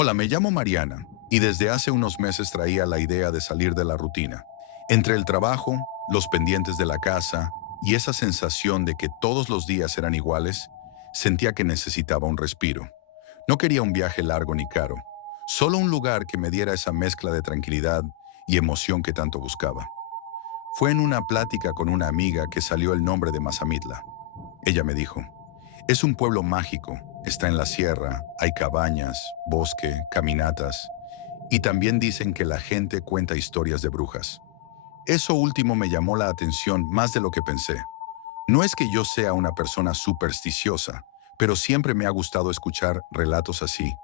Hola, me llamo Mariana y desde hace unos meses traía la idea de salir de la rutina. Entre el trabajo, los pendientes de la casa y esa sensación de que todos los días eran iguales, sentía que necesitaba un respiro. No quería un viaje largo ni caro, solo un lugar que me diera esa mezcla de tranquilidad y emoción que tanto buscaba. Fue en una plática con una amiga que salió el nombre de Mazamitla. Ella me dijo: es un pueblo mágico, está en la sierra, hay cabañas, bosque, caminatas, y también dicen que la gente cuenta historias de brujas. Eso último me llamó la atención más de lo que pensé. No es que yo sea una persona supersticiosa, pero siempre me ha gustado escuchar relatos así,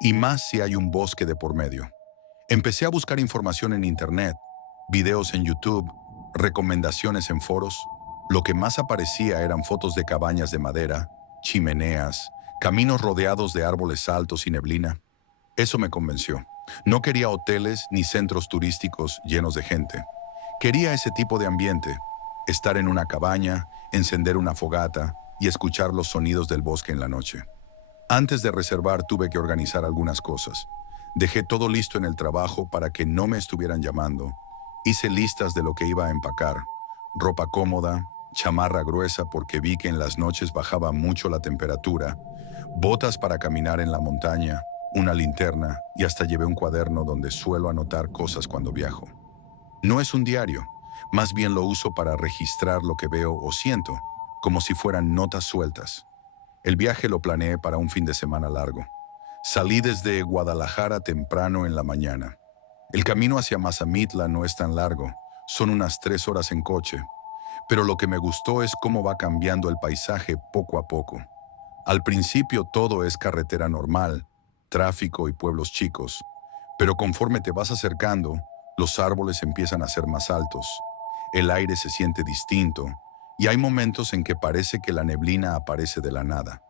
y más si hay un bosque de por medio. Empecé a buscar información en internet, videos en YouTube, recomendaciones en foros. Lo que más aparecía eran fotos de cabañas de madera, chimeneas, caminos rodeados de árboles altos y neblina. Eso me convenció. No quería hoteles ni centros turísticos llenos de gente. Quería ese tipo de ambiente, estar en una cabaña, encender una fogata y escuchar los sonidos del bosque en la noche. Antes de reservar tuve que organizar algunas cosas. Dejé todo listo en el trabajo para que no me estuvieran llamando. Hice listas de lo que iba a empacar: ropa cómoda, chamarra gruesa porque vi que en las noches bajaba mucho la temperatura, botas para caminar en la montaña, una linterna y hasta llevé un cuaderno donde suelo anotar cosas cuando viajo. No es un diario, más bien lo uso para registrar lo que veo o siento, como si fueran notas sueltas. El viaje lo planeé para un fin de semana largo. Salí desde Guadalajara temprano en la mañana. El camino hacia Mazamitla no es tan largo, son unas 3 horas en coche, pero lo que me gustó es cómo va cambiando el paisaje poco a poco. Al principio todo es carretera normal, tráfico y pueblos chicos, pero conforme te vas acercando, los árboles empiezan a ser más altos, el aire se siente distinto y hay momentos en que parece que la neblina aparece de la nada.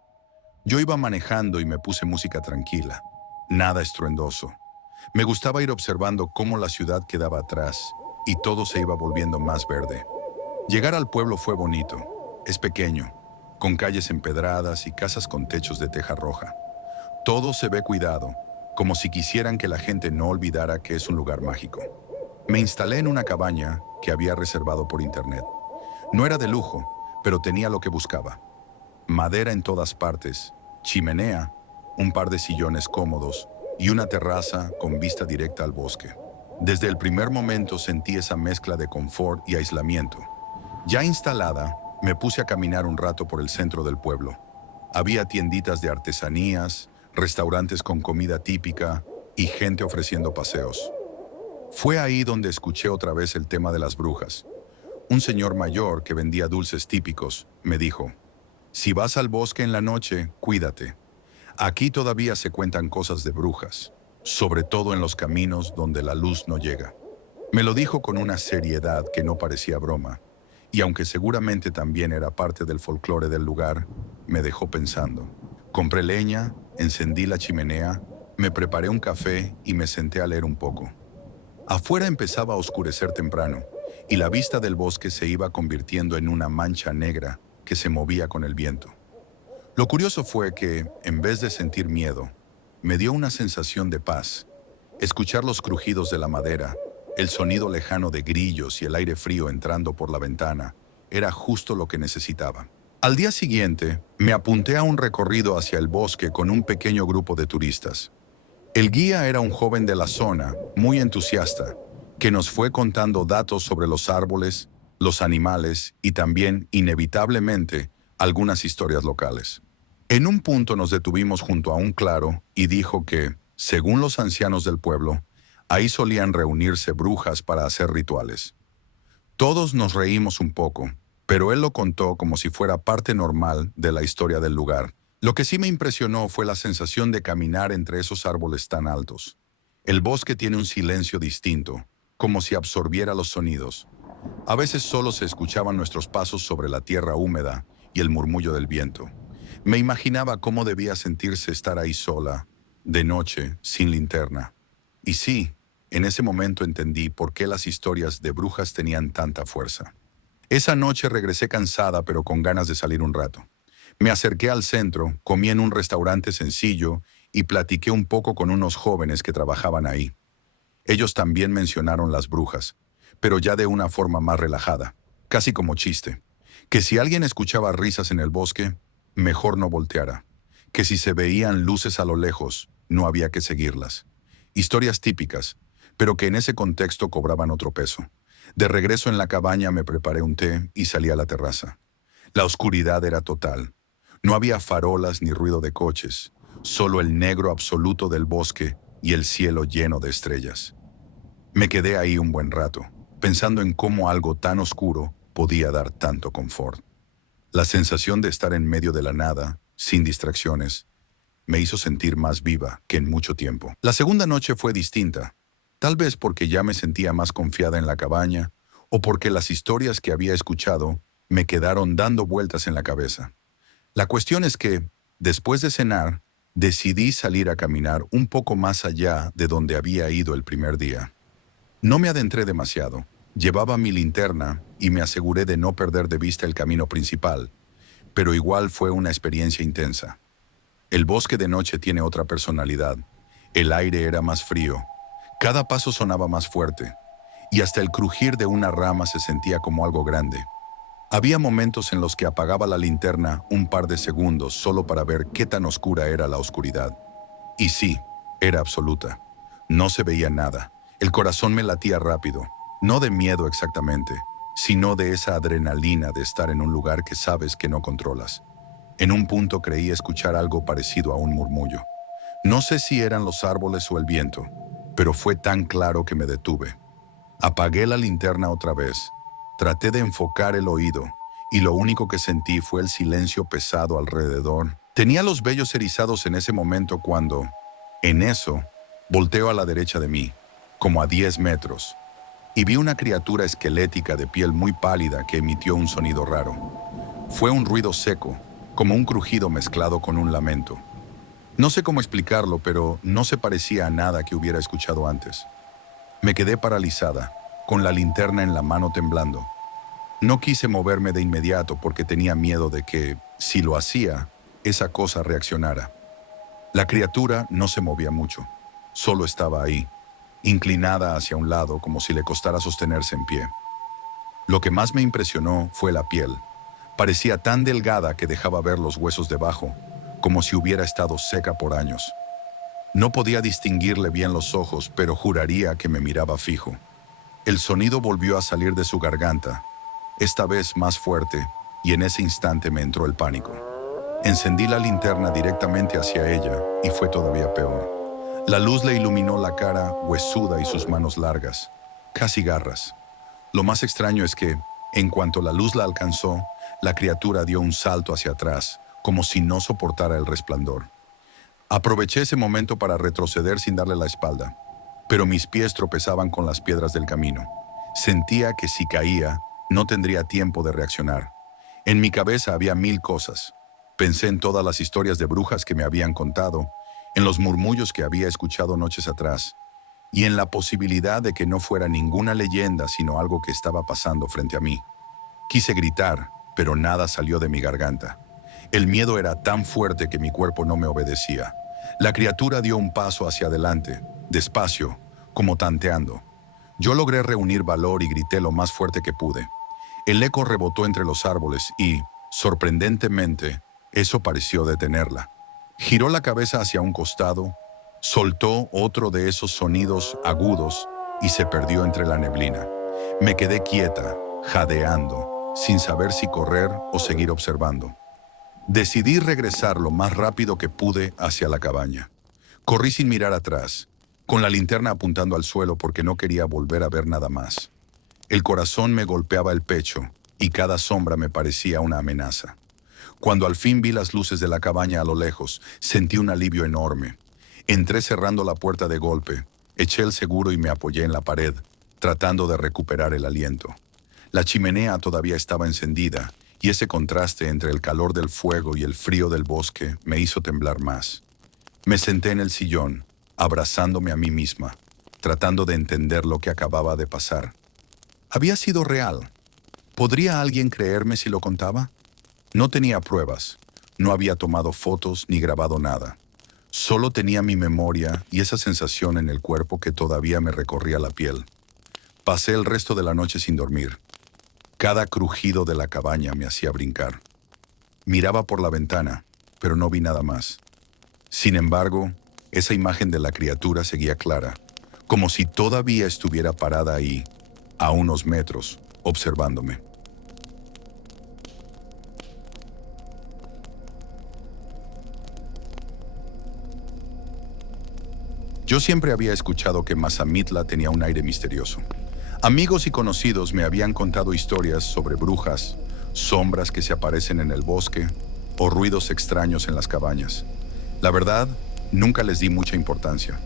Yo iba manejando y me puse música tranquila, nada estruendoso. Me gustaba ir observando cómo la ciudad quedaba atrás y todo se iba volviendo más verde. Llegar al pueblo fue bonito. Es pequeño, con calles empedradas y casas con techos de teja roja. Todo se ve cuidado, como si quisieran que la gente no olvidara que es un lugar mágico. Me instalé en una cabaña que había reservado por internet. No era de lujo, pero tenía lo que buscaba: madera en todas partes, chimenea, un par de sillones cómodos y una terraza con vista directa al bosque. Desde el primer momento sentí esa mezcla de confort y aislamiento. Ya instalada, me puse a caminar un rato por el centro del pueblo. Había tienditas de artesanías, restaurantes con comida típica y gente ofreciendo paseos. Fue ahí donde escuché otra vez el tema de las brujas. Un señor mayor que vendía dulces típicos me dijo: si vas al bosque en la noche, cuídate. Aquí todavía se cuentan cosas de brujas, sobre todo en los caminos donde la luz no llega. Me lo dijo con una seriedad que no parecía broma, y aunque seguramente también era parte del folclore del lugar, me dejó pensando. Compré leña, encendí la chimenea, me preparé un café y me senté a leer un poco. Afuera empezaba a oscurecer temprano, y la vista del bosque se iba convirtiendo en una mancha negra que se movía con el viento. Lo curioso fue que, en vez de sentir miedo, me dio una sensación de paz. Escuchar los crujidos de la madera, el sonido lejano de grillos y el aire frío entrando por la ventana, era justo lo que necesitaba. Al día siguiente, me apunté a un recorrido hacia el bosque con un pequeño grupo de turistas. El guía era un joven de la zona, muy entusiasta, que nos fue contando datos sobre los árboles, los animales y también, inevitablemente, algunas historias locales. En un punto nos detuvimos junto a un claro y dijo que, según los ancianos del pueblo, ahí solían reunirse brujas para hacer rituales. Todos nos reímos un poco, pero él lo contó como si fuera parte normal de la historia del lugar. Lo que sí me impresionó fue la sensación de caminar entre esos árboles tan altos. El bosque tiene un silencio distinto, como si absorbiera los sonidos. A veces solo se escuchaban nuestros pasos sobre la tierra húmeda y el murmullo del viento. Me imaginaba cómo debía sentirse estar ahí sola, de noche, sin linterna. Y sí, en ese momento entendí por qué las historias de brujas tenían tanta fuerza. Esa noche regresé cansada pero con ganas de salir un rato. Me acerqué al centro, comí en un restaurante sencillo y platiqué un poco con unos jóvenes que trabajaban ahí. Ellos también mencionaron las brujas, pero ya de una forma más relajada, casi como chiste. Que si alguien escuchaba risas en el bosque, mejor no volteara. Que si se veían luces a lo lejos, no había que seguirlas. Historias típicas, pero que en ese contexto cobraban otro peso. De regreso en la cabaña me preparé un té y salí a la terraza. La oscuridad era total. No había farolas ni ruido de coches, solo el negro absoluto del bosque y el cielo lleno de estrellas. Me quedé ahí un buen rato, pensando en cómo algo tan oscuro podía dar tanto confort. La sensación de estar en medio de la nada, sin distracciones, me hizo sentir más viva que en mucho tiempo. La segunda noche fue distinta, tal vez porque ya me sentía más confiada en la cabaña o porque las historias que había escuchado me quedaron dando vueltas en la cabeza. La cuestión es que, después de cenar, decidí salir a caminar un poco más allá de donde había ido el primer día. No me adentré demasiado. Llevaba mi linterna y me aseguré de no perder de vista el camino principal, pero igual fue una experiencia intensa. El bosque de noche tiene otra personalidad. El aire era más frío. Cada paso sonaba más fuerte, y hasta el crujir de una rama se sentía como algo grande. Había momentos en los que apagaba la linterna un par de segundos solo para ver qué tan oscura era la oscuridad. Y sí, era absoluta. No se veía nada. El corazón me latía rápido, no de miedo exactamente, sino de esa adrenalina de estar en un lugar que sabes que no controlas. En un punto creí escuchar algo parecido a un murmullo. No sé si eran los árboles o el viento, pero fue tan claro que me detuve. Apagué la linterna otra vez, traté de enfocar el oído, y lo único que sentí fue el silencio pesado alrededor. Tenía los vellos erizados en ese momento cuando, en eso, volteo a la derecha de mí, como a 10 metros, y vi una criatura esquelética de piel muy pálida que emitió un sonido raro. Fue un ruido seco, como un crujido mezclado con un lamento. No sé cómo explicarlo, pero no se parecía a nada que hubiera escuchado antes. Me quedé paralizada, con la linterna en la mano temblando. No quise moverme de inmediato porque tenía miedo de que, si lo hacía, esa cosa reaccionara. La criatura no se movía mucho, solo estaba ahí, inclinada hacia un lado como si le costara sostenerse en pie. Lo que más me impresionó fue la piel. Parecía tan delgada que dejaba ver los huesos debajo, como si hubiera estado seca por años. No podía distinguirle bien los ojos, pero juraría que me miraba fijo. El sonido volvió a salir de su garganta, esta vez más fuerte, y en ese instante me entró el pánico. Encendí la linterna directamente hacia ella y fue todavía peor. La luz le iluminó la cara huesuda y sus manos largas, casi garras. Lo más extraño es que, en cuanto la luz la alcanzó, la criatura dio un salto hacia atrás, como si no soportara el resplandor. Aproveché ese momento para retroceder sin darle la espalda, pero mis pies tropezaban con las piedras del camino. Sentía que si caía, no tendría tiempo de reaccionar. En mi cabeza había 1000 cosas. Pensé en todas las historias de brujas que me habían contado, en los murmullos que había escuchado noches atrás, y en la posibilidad de que no fuera ninguna leyenda sino algo que estaba pasando frente a mí. Quise gritar, pero nada salió de mi garganta. El miedo era tan fuerte que mi cuerpo no me obedecía. La criatura dio un paso hacia adelante, despacio, como tanteando. Yo logré reunir valor y grité lo más fuerte que pude. El eco rebotó entre los árboles y, sorprendentemente, eso pareció detenerla. Giró la cabeza hacia un costado, soltó otro de esos sonidos agudos y se perdió entre la neblina. Me quedé quieta, jadeando, sin saber si correr o seguir observando. Decidí regresar lo más rápido que pude hacia la cabaña. Corrí sin mirar atrás, con la linterna apuntando al suelo porque no quería volver a ver nada más. El corazón me golpeaba el pecho y cada sombra me parecía una amenaza. Cuando al fin vi las luces de la cabaña a lo lejos, sentí un alivio enorme. Entré cerrando la puerta de golpe, eché el seguro y me apoyé en la pared, tratando de recuperar el aliento. La chimenea todavía estaba encendida y ese contraste entre el calor del fuego y el frío del bosque me hizo temblar más. Me senté en el sillón, abrazándome a mí misma, tratando de entender lo que acababa de pasar. Había sido real. ¿Podría alguien creerme si lo contaba? No tenía pruebas. No había tomado fotos ni grabado nada. Solo tenía mi memoria y esa sensación en el cuerpo que todavía me recorría la piel. Pasé el resto de la noche sin dormir. Cada crujido de la cabaña me hacía brincar. Miraba por la ventana, pero no vi nada más. Sin embargo, esa imagen de la criatura seguía clara, como si todavía estuviera parada ahí, a unos metros, observándome. Yo siempre había escuchado que Mazamitla tenía un aire misterioso. Amigos y conocidos me habían contado historias sobre brujas, sombras que se aparecen en el bosque o ruidos extraños en las cabañas. La verdad, nunca les di mucha importancia.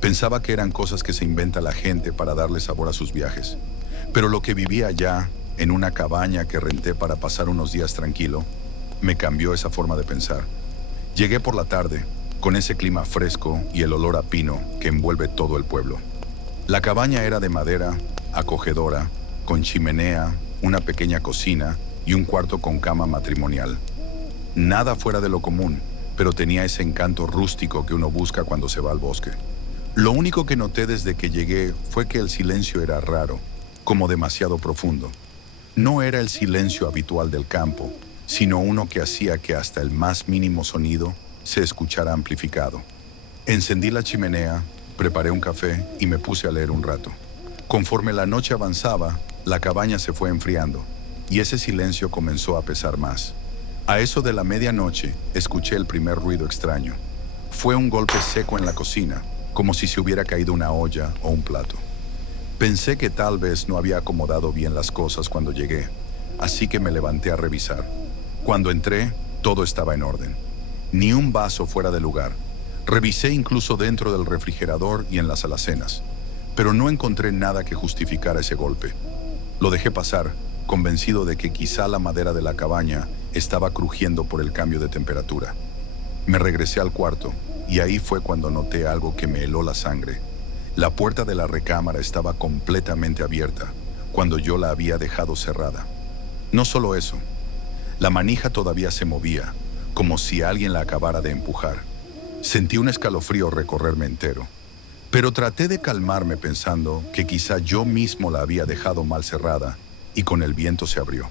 Pensaba que eran cosas que se inventa la gente para darle sabor a sus viajes. Pero lo que vivía allá, en una cabaña que renté para pasar unos días tranquilo, me cambió esa forma de pensar. Llegué por la tarde, con ese clima fresco y el olor a pino que envuelve todo el pueblo. La cabaña era de madera, acogedora, con chimenea, una pequeña cocina y un cuarto con cama matrimonial. Nada fuera de lo común, pero tenía ese encanto rústico que uno busca cuando se va al bosque. Lo único que noté desde que llegué fue que el silencio era raro, como demasiado profundo. No era el silencio habitual del campo, sino uno que hacía que hasta el más mínimo sonido se escuchara amplificado. Encendí la chimenea, preparé un café y me puse a leer un rato. Conforme la noche avanzaba, la cabaña se fue enfriando y ese silencio comenzó a pesar más. A eso de la medianoche, escuché el primer ruido extraño. Fue un golpe seco en la cocina, como si se hubiera caído una olla o un plato. Pensé que tal vez no había acomodado bien las cosas cuando llegué, así que me levanté a revisar. Cuando entré, todo estaba en orden. Ni un vaso fuera de lugar. Revisé incluso dentro del refrigerador y en las alacenas, pero no encontré nada que justificara ese golpe. Lo dejé pasar, convencido de que quizá la madera de la cabaña estaba crujiendo por el cambio de temperatura. Me regresé al cuarto, y ahí fue cuando noté algo que me heló la sangre. La puerta de la recámara estaba completamente abierta, cuando yo la había dejado cerrada. No solo eso, la manija todavía se movía, como si alguien la acabara de empujar. Sentí un escalofrío recorrerme entero, pero traté de calmarme pensando que quizá yo mismo la había dejado mal cerrada y con el viento se abrió.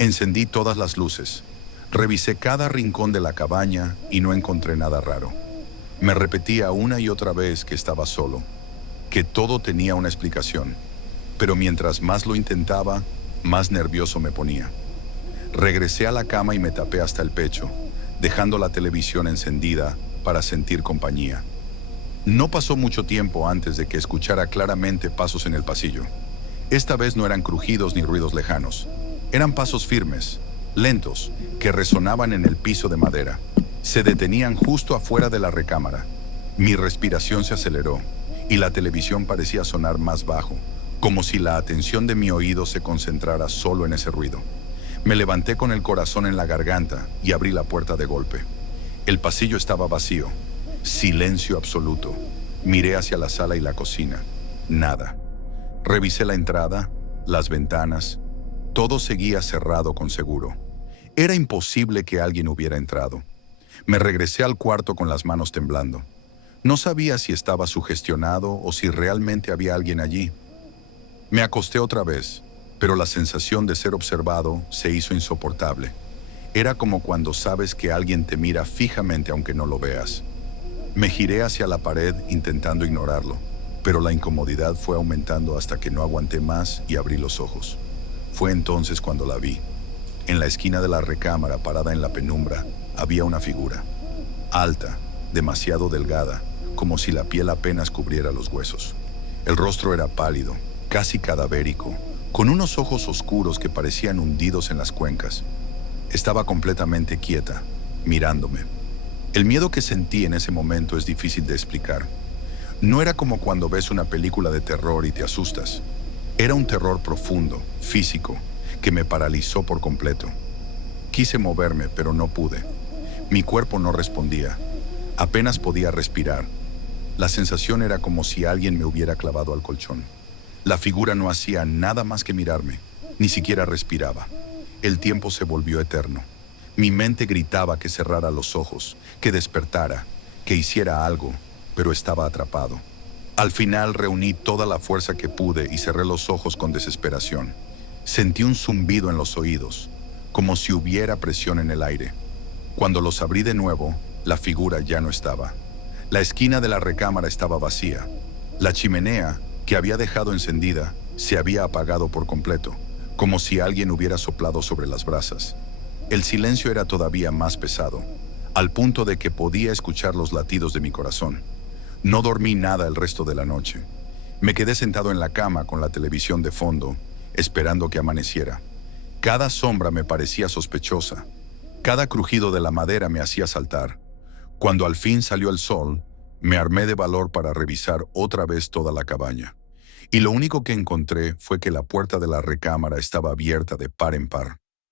Encendí todas las luces, revisé cada rincón de la cabaña y no encontré nada raro. Me repetía una y otra vez que estaba solo, que todo tenía una explicación, pero mientras más lo intentaba, más nervioso me ponía. Regresé a la cama y me tapé hasta el pecho, dejando la televisión encendida para sentir compañía. No pasó mucho tiempo antes de que escuchara claramente pasos en el pasillo. Esta vez no eran crujidos ni ruidos lejanos. Eran pasos firmes, lentos, que resonaban en el piso de madera. Se detenían justo afuera de la recámara. Mi respiración se aceleró y la televisión parecía sonar más bajo, como si la atención de mi oído se concentrara solo en ese ruido. Me levanté con el corazón en la garganta y abrí la puerta de golpe. El pasillo estaba vacío. Silencio absoluto. Miré hacia la sala y la cocina. Nada. Revisé la entrada, las ventanas. Todo seguía cerrado con seguro. Era imposible que alguien hubiera entrado. Me regresé al cuarto con las manos temblando. No sabía si estaba sugestionado o si realmente había alguien allí. Me acosté otra vez, pero la sensación de ser observado se hizo insoportable. Era como cuando sabes que alguien te mira fijamente aunque no lo veas. Me giré hacia la pared intentando ignorarlo, pero la incomodidad fue aumentando hasta que no aguanté más y abrí los ojos. Fue entonces cuando la vi. En la esquina de la recámara, parada en la penumbra, había una figura. Alta, demasiado delgada, como si la piel apenas cubriera los huesos. El rostro era pálido, casi cadavérico, con unos ojos oscuros que parecían hundidos en las cuencas. Estaba completamente quieta, mirándome. El miedo que sentí en ese momento es difícil de explicar. No era como cuando ves una película de terror y te asustas. Era un terror profundo, físico, que me paralizó por completo. Quise moverme, pero no pude. Mi cuerpo no respondía. Apenas podía respirar. La sensación era como si alguien me hubiera clavado al colchón. La figura no hacía nada más que mirarme, ni siquiera respiraba. El tiempo se volvió eterno. Mi mente gritaba que cerrara los ojos, que despertara, que hiciera algo, pero estaba atrapado. Al final reuní toda la fuerza que pude y cerré los ojos con desesperación. Sentí un zumbido en los oídos, como si hubiera presión en el aire. Cuando los abrí de nuevo, la figura ya no estaba. La esquina de la recámara estaba vacía. La chimenea, que había dejado encendida, se había apagado por completo, como si alguien hubiera soplado sobre las brasas. El silencio era todavía más pesado, al punto de que podía escuchar los latidos de mi corazón. No dormí nada el resto de la noche. Me quedé sentado en la cama con la televisión de fondo, esperando que amaneciera. Cada sombra me parecía sospechosa. Cada crujido de la madera me hacía saltar. Cuando al fin salió el sol, me armé de valor para revisar otra vez toda la cabaña. Y lo único que encontré fue que la puerta de la recámara estaba abierta de par en par.